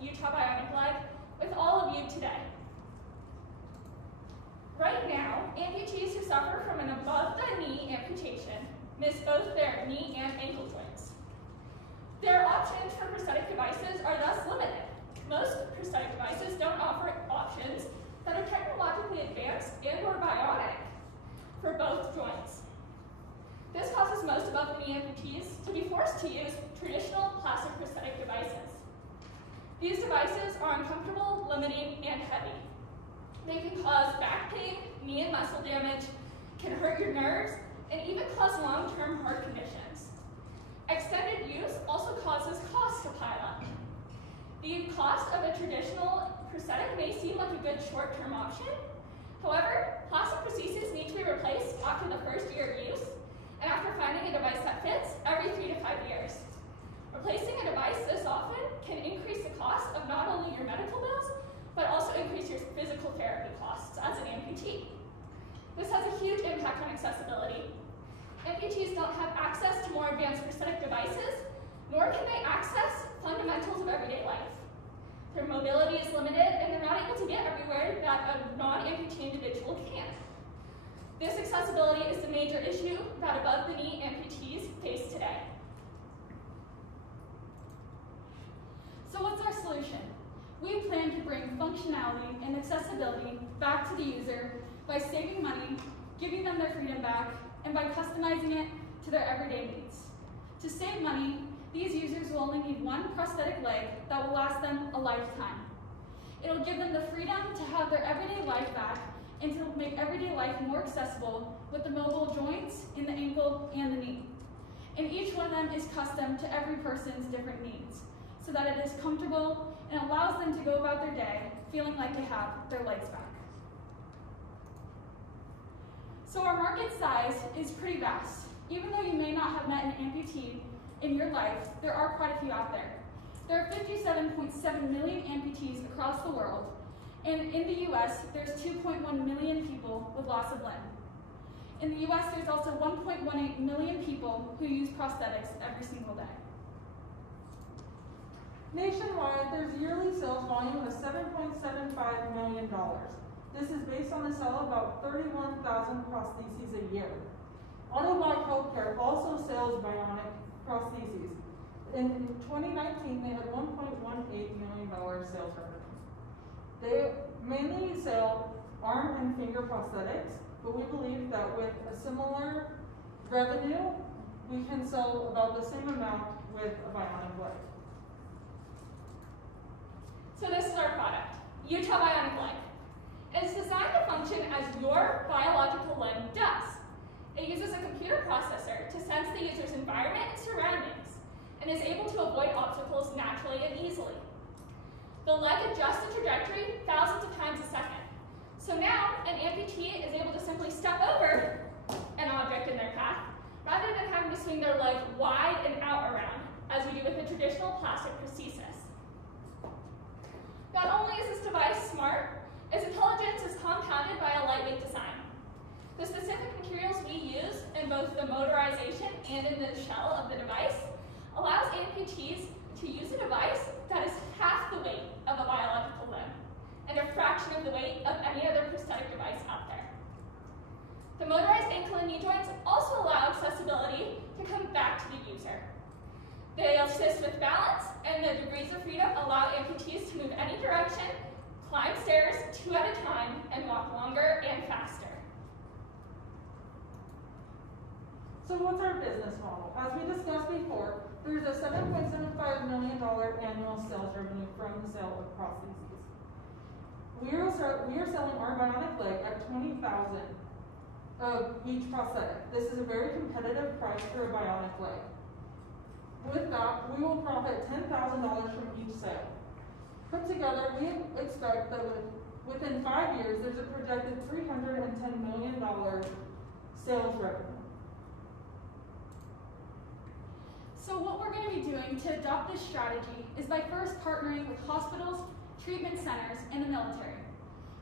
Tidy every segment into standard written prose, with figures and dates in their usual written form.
Utah Bionic Leg, with all of you today. Right now, amputees who suffer from an above-the-knee amputation miss both their knee and ankle joints. Their options for prosthetic devices are thus limited. Most prosthetic devices don't offer options that are technologically advanced and or bionic for both joints. This causes most above-the-knee amputees to be forced to use traditional plastic prosthetic devices. These devices are uncomfortable, limiting, and heavy. They can cause back pain, knee and muscle damage, can hurt your nerves, and even cause long-term heart conditions. Extended use also causes costs to pile up. The cost of a traditional prosthetic may seem like a good short-term option. However, plastic prostheses need to be replaced after the first year of use, and after finding a device that fits, every 3 to 5 years. Replacing a device this often can increase the cost of not only your medical bills, but also increase your physical therapy costs as an amputee. This has a huge impact on accessibility. Amputees don't have access to more advanced prosthetic devices, nor can they access fundamentals of everyday life. Their mobility is limited, and they're not able to get everywhere that a non-amputee individual can. This accessibility is the major issue that above-the-knee amputees face today. So what's our solution? We plan to bring functionality and accessibility back to the user by saving money, giving them their freedom back, and by customizing it to their everyday needs. To save money, these users will only need one prosthetic leg that will last them a lifetime. It'll give them the freedom to have their everyday life back and to make everyday life more accessible with the mobile joints in the ankle and the knee. And each one of them is custom to every person's different needs, so that it is comfortable and allows them to go about their day feeling like they have their legs back. So our market size is pretty vast. Even though you may not have met an amputee in your life, there are quite a few out there. There are 57.7 million amputees across the world, and in the US, there's 2.1 million people with loss of limb. In the US, there's also 1.18 million people who use prosthetics every single day. Nationwide, there's yearly sales volume of $7.75 million. This is based on the sale of about 31,000 prostheses a year. Autobot Healthcare also sells bionic prostheses. In 2019, they had $1.18 million sales revenue. They mainly sell arm and finger prosthetics, but we believe that with a similar revenue, we can sell about the same amount with a bionic leg. So this is our product, Utah Bionic Leg. It's designed to function as your biological limb does. It uses a computer processor to sense the user's environment and surroundings, and is able to avoid obstacles naturally and easily. The leg adjusts the trajectory thousands of times a second. So now, an amputee is able to simply step over an object in their path, rather than having to swing their leg wide and out around, as we do with a traditional plastic prosthesis. Not only is this device smart, its intelligence is compounded by a lightweight design. The specific materials we use in both the motorization and in the shell of the device allows amputees to use a device that is half the weight of a biological limb and a fraction of the weight of any other prosthetic device out there. The motorized ankle and knee joints also allow accessibility to come back to the user. They assist with balance, and the degrees of freedom allow amputees to move any direction, climb stairs 2 at a time, and walk longer and faster. So what's our business model? As we discussed before, there's a $7.75 million annual sales revenue from the sale of prostheses. We are selling our bionic leg at $20,000 of each prosthetic. This is a very competitive price for a bionic leg. With that, we will profit $10,000 from each sale. Put together, we expect that within 5 years, there's a projected $310 million sales revenue. So what we're going to be doing to adopt this strategy is by first partnering with hospitals, treatment centers, and the military.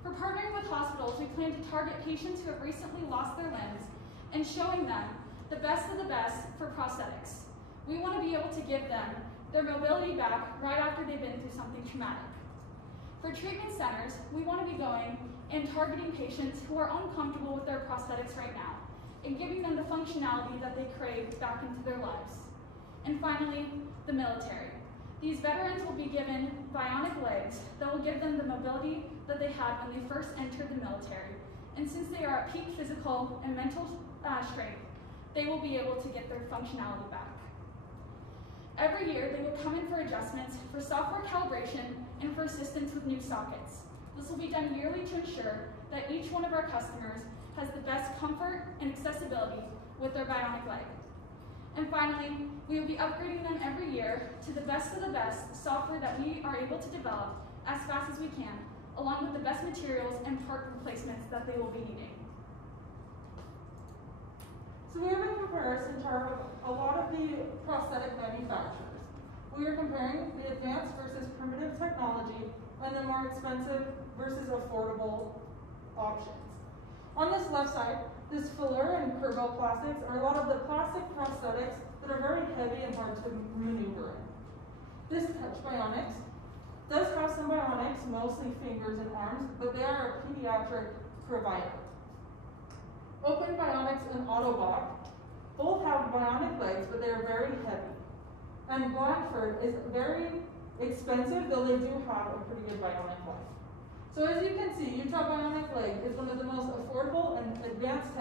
For partnering with hospitals, we plan to target patients who have recently lost their limbs and showing them the best of the best for prosthetics. We want to be able to give them their mobility back right after they've been through something traumatic. For treatment centers, we want to be going and targeting patients who are uncomfortable with their prosthetics right now and giving them the functionality that they crave back into their lives. And finally, the military. These veterans will be given bionic legs that will give them the mobility that they had when they first entered the military. And since they are at peak physical and mental strength, they will be able to get their functionality back. Every year, they will come in for adjustments, for software calibration, and for assistance with new sockets. This will be done yearly to ensure that each one of our customers has the best comfort and accessibility with their bionic leg. And finally, we will be upgrading them every year to the best of the best software that we are able to develop as fast as we can, along with the best materials and part replacements that they will be needing. So we have a comparison chart of a lot of the prosthetic manufacturers. We are comparing the advanced versus primitive technology and the more expensive versus affordable options. On this left side, this filler and curvo plastics are a lot of the plastic prosthetics that are very heavy and hard to maneuver in. This Touch Bionics does have some bionics, mostly fingers and arms, but they are a pediatric provider. Open Bionics and Autobot both have bionic legs, but they are very heavy. And Blandford is very expensive, though they do have a pretty good bionic leg. So as you can see, Utah Bionic Leg is one of the most affordable and advanced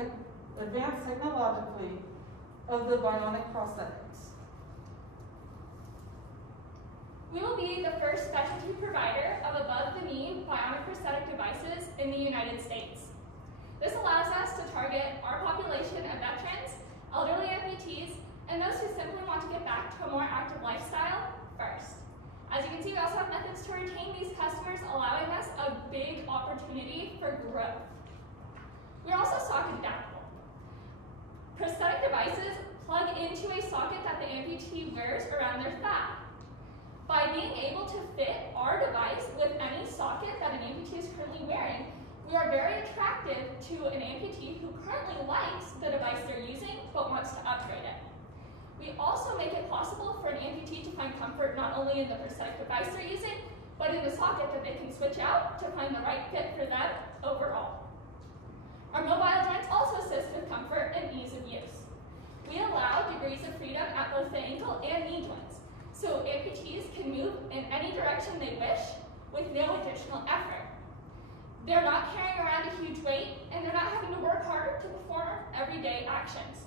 technologically of the bionic prosthetics. We will be the first specialty provider of above-the-knee bionic prosthetic devices in the United States. This allows us to target our population of veterans, elderly amputees, and those who simply want to get back to a more active lifestyle first. As you can see, we also have methods to retain these customers, allowing us a big opportunity for growth. We're also socket adaptable. Prosthetic devices plug into a socket that the amputee wears around their thigh. By being able to fit our device with any socket that an amputee is currently wearing, we are very attractive to an amputee who currently likes the device they're using but wants to upgrade it. We also make it possible for an amputee to find comfort not only in the prosthetic device they're using, but in the socket that they can switch out to find the right fit for them overall. Our mobile joints also assist with comfort and ease of use. We allow degrees of freedom at both the ankle and knee joints, so amputees can move in any direction they wish with no additional effort. They're not carrying around a huge weight, and they're not having to work hard to perform everyday actions.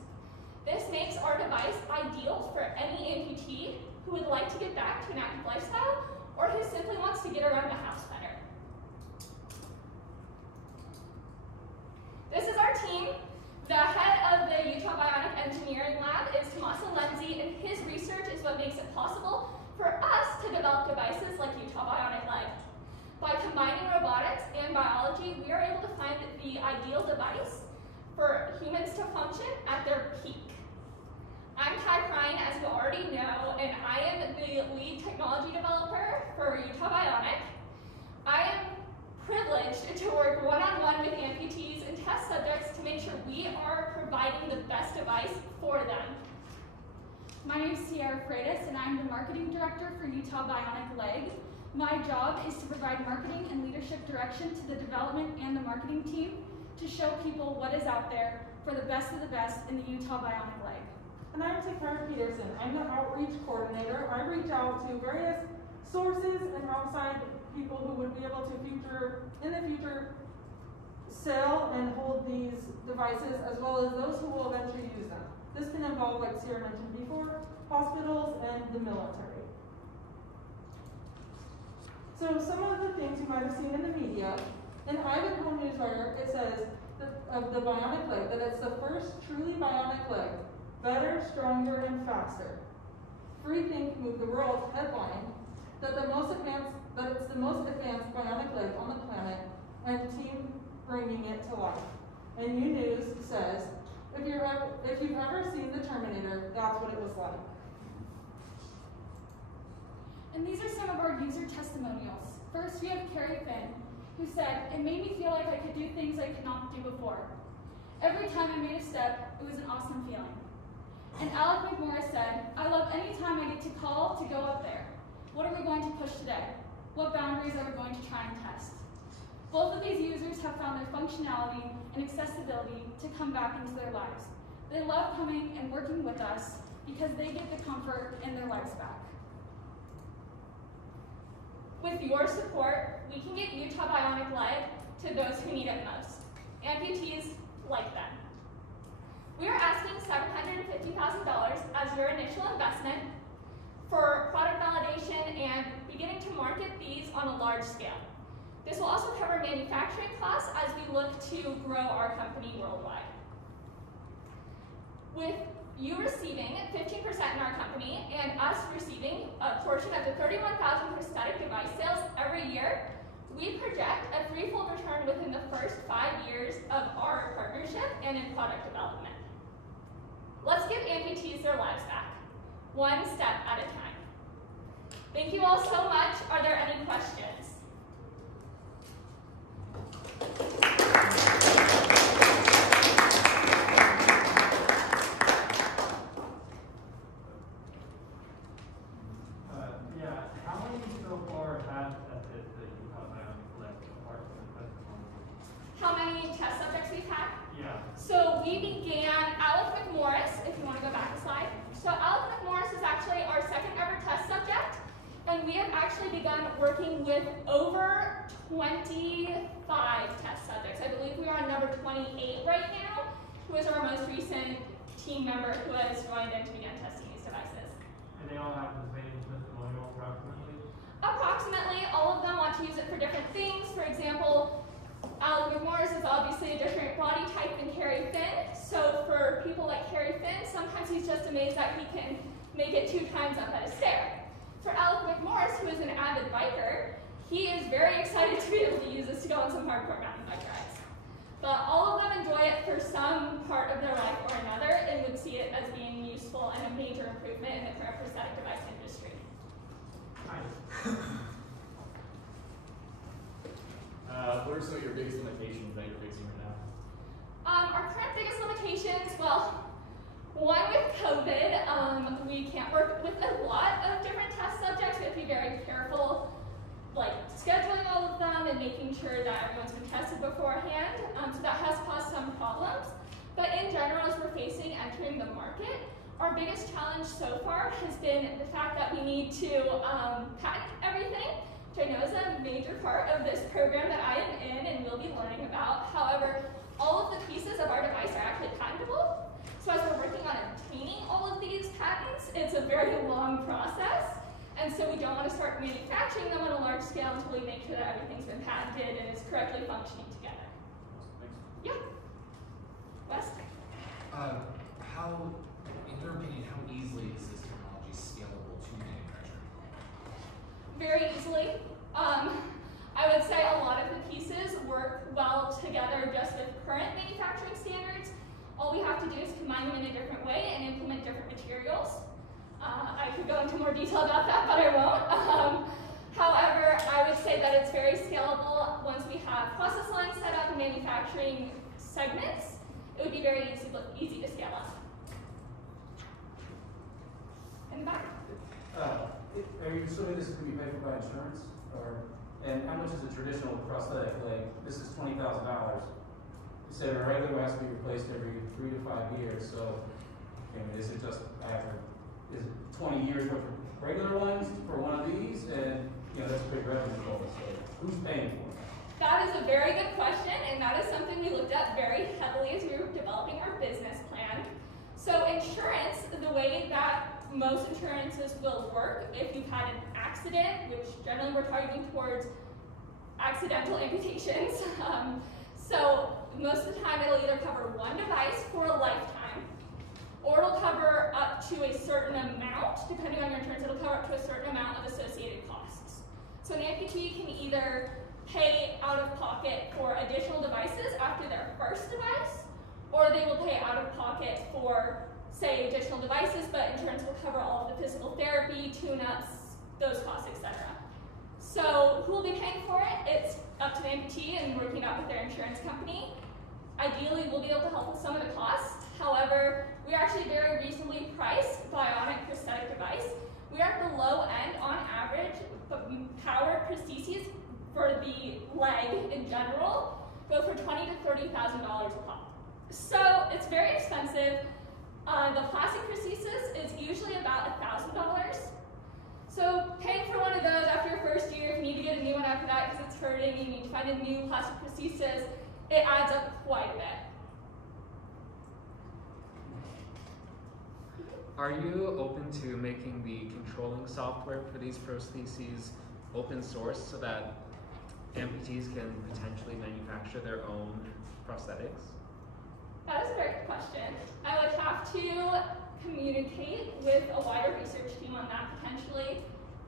This makes our device ideal for any amputee who would like to get back to an active lifestyle or who simply wants to get around the house better. This is our team. The head of the Utah Bionic Engineering Lab is Tommaso Lenzi, and his research is what makes it possible for us to develop devices like Utah Bionic Leg. By combining robotics and biology, we are able to find the ideal device for humans to function at their peak. I'm Kai Prine, as you already know, and I am the lead technology developer for Utah Bionic. I am privileged to work one-on-one with amputees and test subjects to make sure we are providing the best device for them. My name is Sierra Freitas, and I'm the marketing director for Utah Bionic Leg. My job is to provide marketing and leadership direction to the development and the marketing team to show people what is out there for the best of the best in the Utah Bionic Leg. And I'm Takara Peterson. I'm the outreach coordinator. I reach out to various sources and outside people who would be able to in the future sell and hold these devices, as well as those who will eventually use them. This can involve, like Sierra mentioned before, hospitals and the military. So some of the things you might have seen in the media, in Idaho Newswire, it says of the Bionic Leg that it's the first truly bionic leg, better, stronger, and faster. Free Think Move the World headline that it's the most advanced bionic leg on the planet, and team bringing it to life. And U News says, if you've ever seen the Terminator, that's what it was like. And these are some of our user testimonials. First, we have Carrie Finn, who said, "It made me feel like I could do things I could not do before. Every time I made a step, it was an awesome feeling." And Alec McMorris said, "I love any time I get athlete to call to go up there? What are we going to push today? What boundaries are we going to try and test? Both of these users have found their functionality and accessibility to come back into their lives. They love coming and working with us because they get the comfort in their lives back. With your support, we can get Utah Bionic Leg to those who need it most, amputees like them. We are asking $750,000 as your initial investment for product validation and beginning to market these on a large scale. This will also cover manufacturing costs as we look to grow our company worldwide. With you receiving 15% in our company and us receiving a portion of the 31,000 prosthetic device sales every year, we project a threefold return within the first 5 years of our partnership and in product development. Let's give amputees their lives back, one step at a time. Thank you all so much. Are there any questions? Yeah, how many so far have tested the Utah Bionic Leg apart from the testimony? How many test subjects we've had? Yeah. So we began, Alec McMorris, if you want to go back a slide. So Alec McMorris is actually our second ever test subject, and we have actually begun working with over 25 test subjects. I believe we are on number 28 right now, who is our most recent team member who has joined in to begin testing these devices. And they all have the same testimonial approximately? Approximately, all of them want to use it for different things. For example, Alec McMorris is obviously a different body type than Harry Finn. So for people like Harry Finn, sometimes he's just amazed that he can make it 2 times up at a stair. For Alec McMorris, who is an avid biker, he is very excited to be able to use this to go on some hardcore mountain bike rides. But all of them enjoy it for some part of their life or another and would see it as being useful and a major improvement in the current prosthetic device industry. What are some of your biggest limitations that you're facing right now? Our current biggest limitations, well, one with COVID, we can't work with a lot of different test subjects. We have to be very careful, like scheduling all of them and making sure that everyone's been tested beforehand. So that has caused some problems. But in general, as we're facing entering the market, our biggest challenge so far has been the fact that we need to patent everything, which I know is a major part of this program that I am in and will be learning about. However, all of the pieces of our device are actually patentable. So as we're working on obtaining all of these patents, it's a very long process. And so we don't want to start manufacturing them on a large scale until we make sure that everything's been patented and is correctly functioning together. Thanks. Yeah. Wes? How, in your opinion, how easily is this technology scalable to manufacturing? Very easily. I would say a lot of the pieces work well together just with current manufacturing standards. All we have to do is combine them in a different way and implement different materials. I could go into more detail about that, but I won't. However, I would say that it's very scalable. Once we have process lines set up and manufacturing segments, it would be very easy to scale up. In the back. Are you assuming this is going to be paid for by insurance? And how much is a traditional prosthetic leg? This is $20,000. You said a regular one has to be replaced every 3 to 5 years. So, is it just is it 20 years worth of regular ones for one of these? And that's a big revenue goal. So, who's paying for it? That is a very good question, and that is something we looked at very heavily as we were developing our business plan. So insurance, the way that most insurances will work, if you've had an accident, which generally we're targeting towards accidental amputations, so most of the time it'll either cover one device for a lifetime, or it'll cover up to a certain amount, depending on your insurance, it'll cover up to a certain amount of associated costs. So an amputee can either pay out of pocket for additional devices after their first device, or they will pay out of pocket for, say, additional devices, but insurance will cover all of the physical therapy, tune-ups, those costs, etc. So who will be paying for it? It's up to the amputee and working out with their insurance company. Ideally, we'll be able to help with some of the costs. However, we are actually very reasonably priced bionic prosthetic device. We for the leg in general go for $20,000 to $30,000 a pop. So it's very expensive. The plastic prosthesis is usually about $1,000. So paying for one of those after your first year, if you need to get a new one after that because it's hurting, you need to find a new plastic prosthesis, it adds up quite a bit. Are you open to making the controlling software for these prostheses open source so that amputees can potentially manufacture their own prosthetics? That is a very good question. I would have to communicate with a wider research team on that potentially.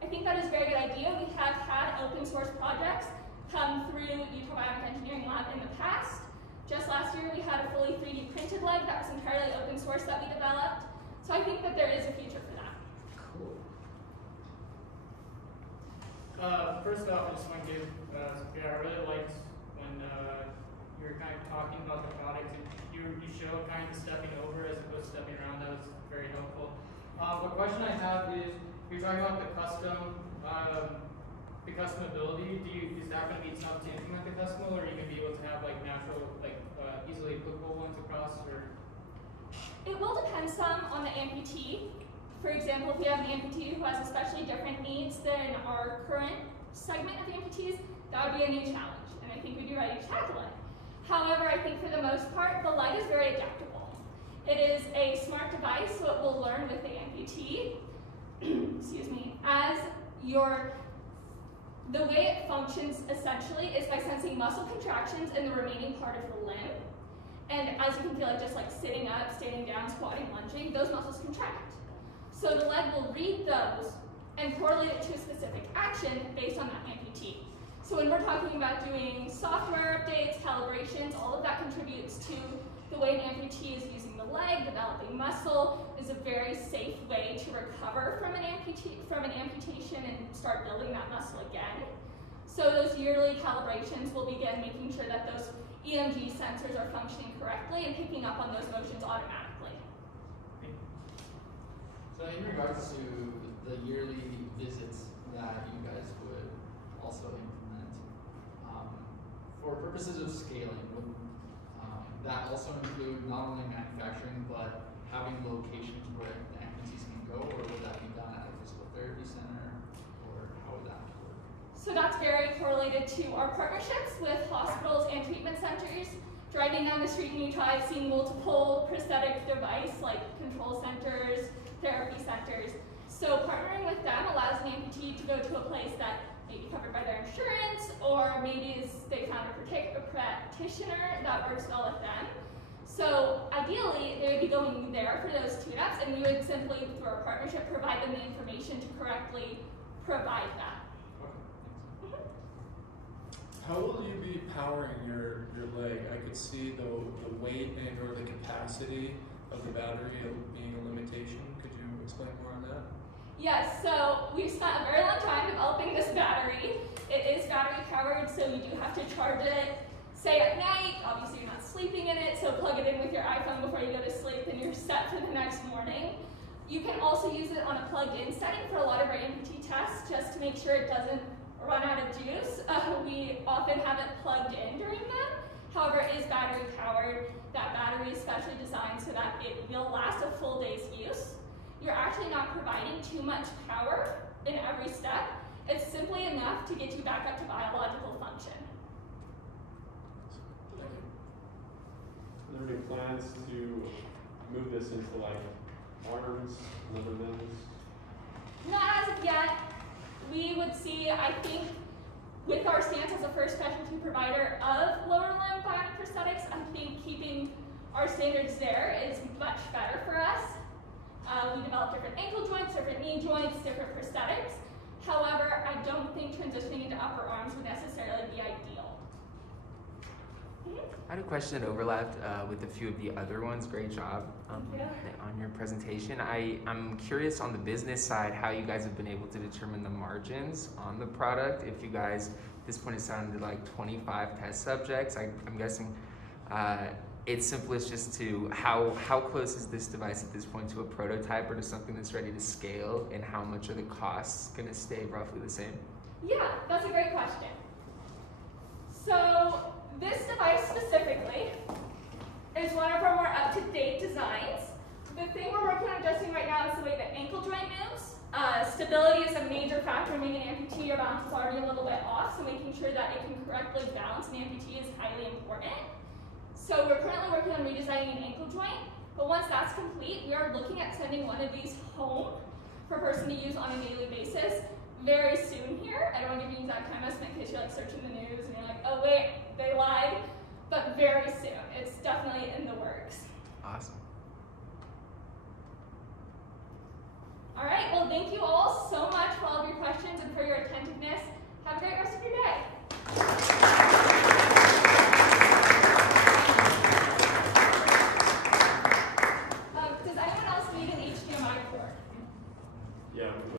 I think that is a very good idea. We have had open source projects come through Utah Bionic Engineering Lab in the past. Just last year we had a fully 3D printed leg that was entirely open source that we developed. So I think that there is a future for that. Cool. First off, I just want to give, I really liked when you were kind of talking about the product and you showed kind of stepping over as opposed to stepping around. That was very helpful. The question I have is, you're talking about the customability. Is that going to be tough to implement the custom, or are you going to be able to have like natural, easily applicable ones across? Or it will depend some on the amputee. For example, if we have an amputee who has especially different needs than our current segment of amputees, that would be a new challenge, and I think we'd be ready to tackle it. However, I think for the most part, the leg is very adaptable. It is a smart device, so it will learn with the amputee. Excuse me. The way it functions essentially is by sensing muscle contractions in the remaining part of the limb. And as you can feel, just like sitting up, standing down, squatting, lunging, those muscles contract. So the leg will read those and correlate it to a specific action based on that amputee. So when we're talking about doing software updates, calibrations, all of that contributes to the way an amputee is using the leg. Developing muscle is a very safe way to recover from an amputation and start building that muscle again. So those yearly calibrations will begin making sure that those EMG sensors are functioning correctly and picking up on those motions automatically. So in regards to the yearly visits that you guys would also implement, for purposes of scaling, would that also include not only manufacturing but having locations where the amputees can go, or would that be done at a physical therapy center, or how would that work? So that's very correlated to our partnerships with hospitals and treatment centers. Driving down the street in Utah, I've seen multiple prosthetic device like control centers, therapy centers. So partnering with them allows an amputee to go to a place that may be covered by their insurance, or maybe they found a practitioner that works well with them. So ideally, they would be going there for those tune-ups, and we would simply, through our partnership, provide them the information to correctly provide that. How will you be powering your leg? I could see the weight and or the capacity of the battery being a limitation. Could you explain more on that? Yes, so we've spent a very long time developing this battery. It is battery powered, so you do have to charge it, say at night. Obviously you're not sleeping in it, so plug it in with your iPhone before you go to sleep and you're set for the next morning. You can also use it on a plugged-in setting for a lot of our amputee tests, just to make sure it doesn't run out of juice. We often have it plugged in during them. However, it is battery powered. That battery is specially designed so that it will last a full day's use. You're actually not providing too much power in every step. It's simply enough to get you back up to biological function. Thank you. Are there any plans to move this into like arms, other limbs? Not as of yet. We would see, I think, with our stance as a first specialty provider of lower limb bionic prosthetics, I think keeping our standards there is much better for us. We develop different ankle joints, different knee joints, different prosthetics. However, I don't think transitioning into upper arms would necessarily be ideal. I had a question that overlapped with a few of the other ones. Great job on your presentation. I'm curious on the business side how you guys have been able to determine the margins on the product. If you guys, at this point it sounded like 25 test subjects. I'm guessing it's simplest just to how close is this device at this point to a prototype or to something that's ready to scale, and how much are the costs going to stay roughly the same? Yeah, that's a great question. So this device specifically is one of our more up-to-date designs. The thing we're working on adjusting right now is the way the ankle joint moves. Stability is a major factor in making an amputee. Your balance is already a little bit off, so making sure that it can correctly balance an amputee is highly important. So we're currently working on redesigning an ankle joint, but once that's complete, we are looking at sending one of these home for a person to use on a daily basis very soon here. I don't want to give you an exact time estimate in case you're like searching the news and you're like, oh wait, they lied, but very soon. It's definitely in the works. Awesome. All right, well, thank you all so much for all of your questions and for your attentiveness. Have a great rest of